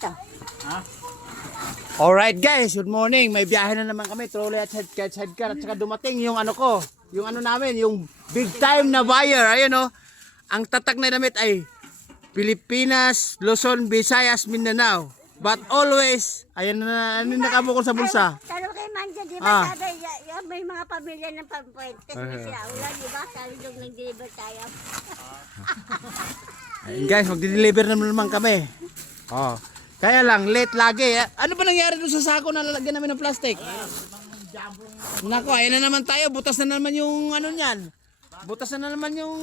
dito. Ha? Alright guys, good morning. May biyahe na naman kami, trolley at sidecar. At saka dumating yung ano ko, yung ano namin, yung big time na buyer. Ayun oh. Ang tatak na damit ay Pilipinas, Luzon, Visayas, Mindanao. But always, ayan na, ano nakabukol sa bulsa. Tanong kay Manja, di ba? Ah. Sabi, may mga pamilya ng pampuentes na sila. Ulan, di ba? Sabi nung nag-deliver tayo. Ayun guys, magdi-deliver naman kami. Oh. Kaya lang, late lagi. Ano ba nangyari doon sa sako na lalagyan namin ng plastic? Nako, ayan na naman tayo. Butas na naman yung ano niyan. Butas na naman yung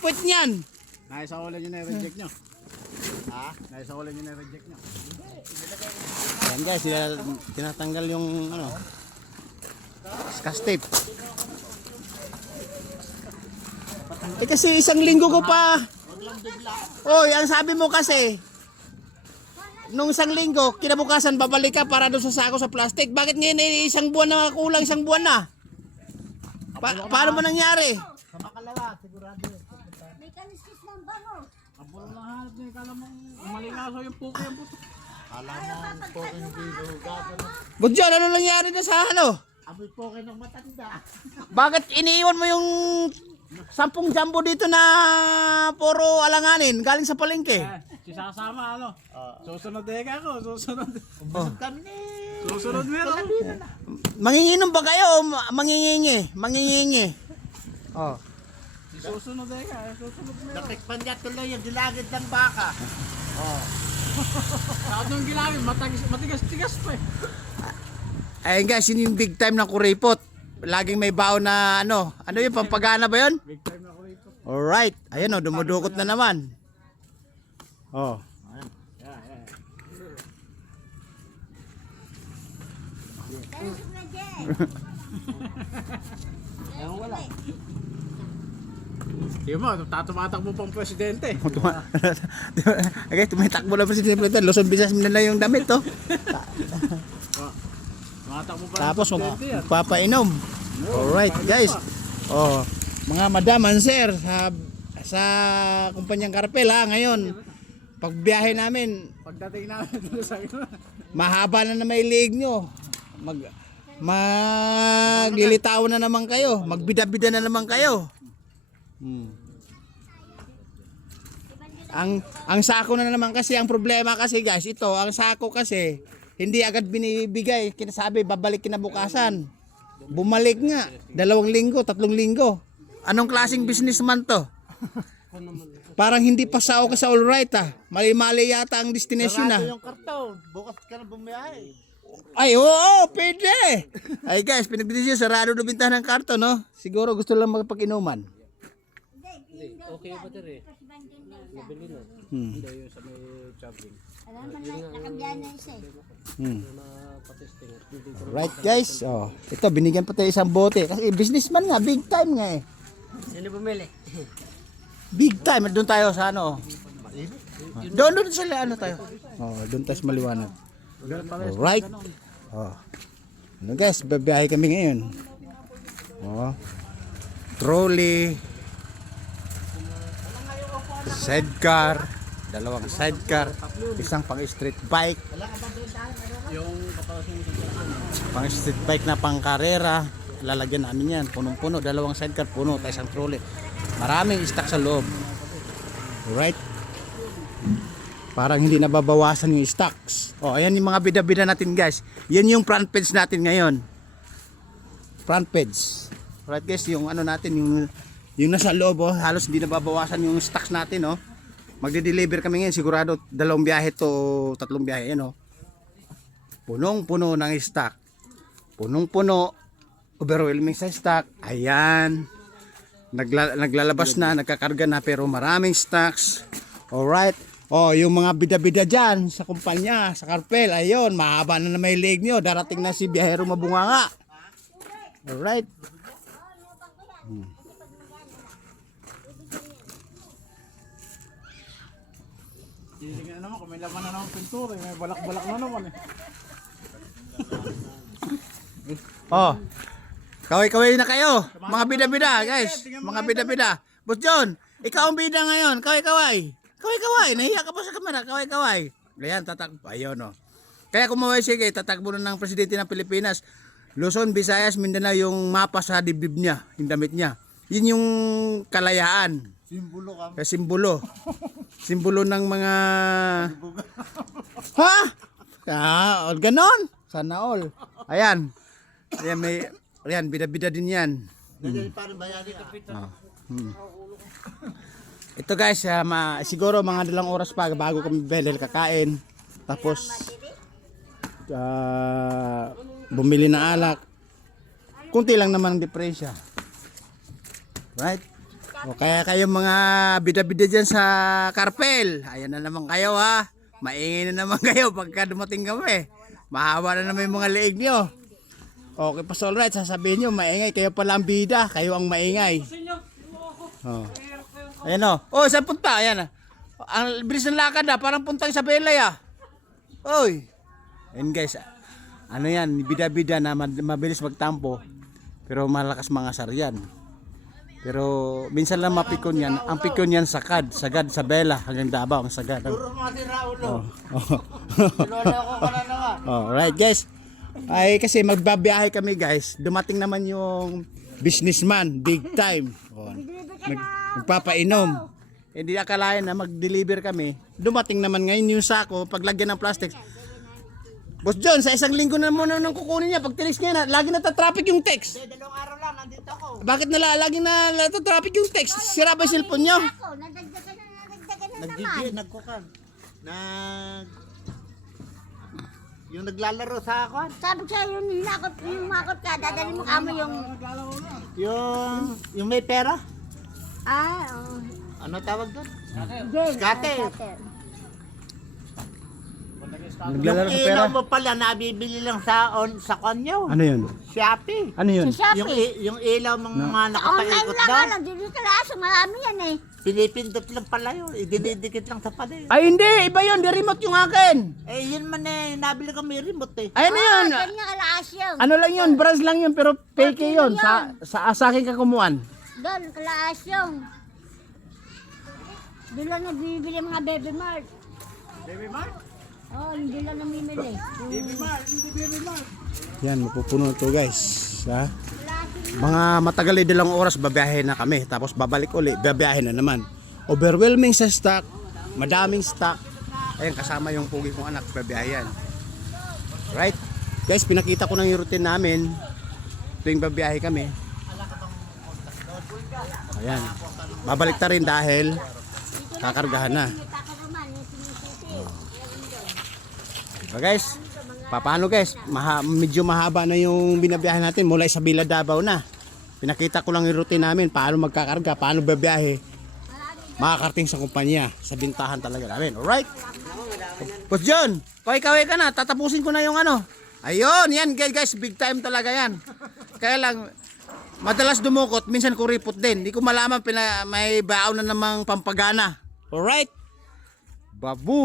puwet niyan. Naisawalan nyo na i-reject nyo. Ha? Naisawalan nyo na i-reject nyo. Ayan guys, tinatanggal yung ano, scotch tape. Eh kasi isang linggo ko pa. Oy, ang sabi mo kasi, nung isang linggo, kinabukasan babalik ka para doon sa sako sa plastic. Bakit ngayon isang buwan na kulang, isang buwan na? Paano mo nangyari? Sa makalawa, sigurado. May kaniskis ng bango. Ang bulang lang hanap niya, kala mong malingaso yung puko yung puto. Kala mong puko yung ginugagan. Budyon, ano nangyari na sa ano? Amoy puko ng matanda. Bakit iniiwan mo yung 10 jumbo dito na puro alanganin galing sa palengke? Sisasama ano? Susunod deka ako, susunod. Oh. Susunod meron. Manginginom ba kayo? O mangingingi? Mangingingi. Oh. Susunod deka, susunod meron. Natikpan niya tuloy yung gilagid ng baka. Saan yung gilagin? Matigas-tigas pa eh. Ayun guys, yun yung big time na kuripot. Laging may baon na ano. Ano yun? Pampagana ba yun? Big time na ako rito. Alright. Ayun o, dumudukot na naman. Oh. Tanong na dyan. Di mo, tatumatakbo pang presidente. Okay, tumitakbo na pa si President. Luzon, Visayas, Mindanao yung damit to. Tumatakbo pa Tapos presidente yan. magpapainom. Alright guys. Oh, mga madam and sir sa kumpanyang Carpel ha ngayon. Pagbiyahe namin, Pagdating namin doon sa mahaba na may liig nyo. Maglilitawan na naman kayo. Magbida-bida na naman kayo. Ang sako na naman kasi, ang problema kasi guys, ito, ang sako kasi hindi agad binibigay. Kinasabi babalik kinabukasan. Bumalik nga 2 linggo, 3 linggo. Anong klaseng businessman to? Parang hindi pa sao ka sa alright ah. Mali-mali yata ang destination na. Sarado yung karton. Bukas ka na bumiyahe. Ay, oo, pwede. Ay guys, pinagdidesisyon, sarado na bintahan ng karton, no? Siguro gusto lang magpag-inuman. Okay ba ito rin? Nabili na. Hindi yung sa may charging. Alam mo na, nakabiyan na isa eh. Right guys, oh, ito binigyan pa tayo isang bote kasi businessman nga, big time nga eh. Sino bumili? Big time, doon tayo sa ano. Doon sila ano tayo. Oh, doon tayo sa maliwanag. Alright. Oh. Ano guys, babiyahe kami ngayon. Oh. Trolley. Sidecar, 2 sidecar, isang pang street bike. Pang street bike na pang karera. Lalagyan namin yan, punong-puno, 2 sidecar, puno, tayo isang trolley. Maraming stock sa loob. Alright. Parang hindi nababawasan yung stocks. Oh, ayan yung mga bida-bida natin guys. Yan yung front page natin ngayon. Front page. Alright guys, yung ano natin, yung nasa loob, oh, halos hindi nababawasan yung stocks natin, oh. Magde-deliver kami ngayon, sigurado 2 biyahe to 3 biyahe, yan, oh. Punong-puno ng stock. Punong-puno, overwhelming sa stock. Ayan. Naglalabas na, nagkakarga na, pero maraming stocks. Alright. Oh, yung mga bida-bida dyan sa kumpanya, sa Carpel, ayun, mahaba na may leg nyo. Darating na si Biyahero Mabunganga. Alright. Tingnan naman kung may laman na naman pintura, may balak-balak na naman eh. Oh. Kaway-kaway na kayo. Mga bida-bida, guys. Mga bida-bida. Boss John, ikaw ang bida ngayon. Kaway-kaway. Kaway-kaway. Nahiya ka pa sa kamera. Kaway-kaway. Ayan, ayun o. Kaya kung sige, tatakbo na ng presidente ng Pilipinas. Luzon, Visayas, Mindanao yung mapa sa dibdib niya, yung damit niya. Yun yung kalayaan. Simbolo ka. Simbolo. Simbolo ng mga... Ha? Ganon. Sana all. Ayan. Ayan, ayan, bida-bida din yan. Parang bayani ka. Ito guys, siguro mga 2 oras pa bago kami belel kakain. Tapos bumili na alak. Kunti lang naman ang diferensya. Right? O kaya kayong mga bida-bida dyan sa Carpel, ayan na naman kayo ha. Maingay na naman kayo pagka dumating kami. Mahaba na naman yung mga leeg nyo. Okay pa, alright, sasabihin nyo maingay, kayo pala ang bida, kayo ang maingay. Oh. Ayan o. Oh, saan punta? Ayan. Ang bilis ng lakad parang puntang sa Belay Oy. Ayan guys. Ano yan, bida-bida na mabilis magtampo. Pero malakas mga saryan. Pero minsan lang mapikon yan. Ang pikon yan sagad sa Bela hanggang Davao ang sagad. Puro mga si Raulo. Oh. Niloloko ka na naman. Alright guys. Ay kasi magbabiyahe kami guys. Dumating naman yung businessman, big time. Oh. Magpapainom. Hindi akalain na mag-deliver kami. Dumating naman ngayon yung sako, paglagyan ng plastic. Boss John, sa isang linggo na muna nang kukunin niya. Pag tilis niya na, lagi natatraffic yung text. 2 araw lang, nandito ako. Bakit lagi na natatraffic yung text? Sira ba yung cellphone niyo? Ako, nadagdagan na naman. Nagkukan. Yung naglalaro sa ako. Sabi ko sa'yo, yung makot ka, dadali mo kamo yung... Yung may pera. Oo. Ano tawag doon? Game. Skate. Naglalaro sa Yung pera. ilaw mo pala nabibili lang sa kanyo. Ano yun? Shopee. Ano yun? Sa Shopee. Yung ilaw mga Online nakapaikot lang daw. lang, dito ka laso, marami yan eh. Pinipindot lang pala yun. Idinidikit lang sa pader. Ay hindi, iba yun. Di remote yung akin. Yun man nabili ko may remote eh. Ay ano yun? Ganyan kalaas yun. Ano lang yun? Brands lang yun pero fake Okay yun. lang Sa akin ka kumuan. Doon, kalaas yun. Doon lang nagbibili mga baby mart. Baby Mark? Oo, hindi lang namimili. Baby Mark, hindi Baby Mark. Yan, mapupuno to guys. Ha? Mga matagal 2 oras babiyahe na kami. Tapos babalik uli, babiyahe na naman. Overwhelming sa stock. Madaming stock. Ayan, kasama yung pugi kong anak, babiyahe yan. Right? Guys, pinakita ko na yung routine namin. Tuwing babiyahe kami. Ayan. Babalik ta rin dahil kakargahan na. So guys, paano guys? Medyo mahaba na yung binabiyahe natin mula Isabela, Davao na. Pinakita ko lang yung routine namin, paano magkakarga, paano babiyahe. Makakarating sa kumpanya, sa bintahan talaga namin. Alright? Boss John, kaway-kaway ka na, tatapusin ko na yung ano. Ayun, yan guys, big time talaga yan. Kaya lang, madalas dumukot, minsan kuripot din. Hindi ko malaman, may baon na namang pampagana. Alright? Babu!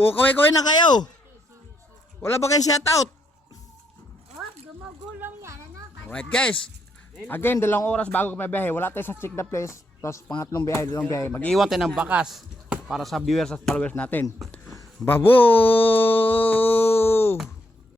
O, kaway-kaway na kayo. Wala ba kayong shoutout? Oh, gumugulong yan, ano? Alright guys. Again, 2 oras bago kami biyahe. Wala tayo sa check the place. Tapos pangatlong biyahe, 2 biyahe. Mag-iwan tayo ng bakas para sa viewers at followers natin. Babu!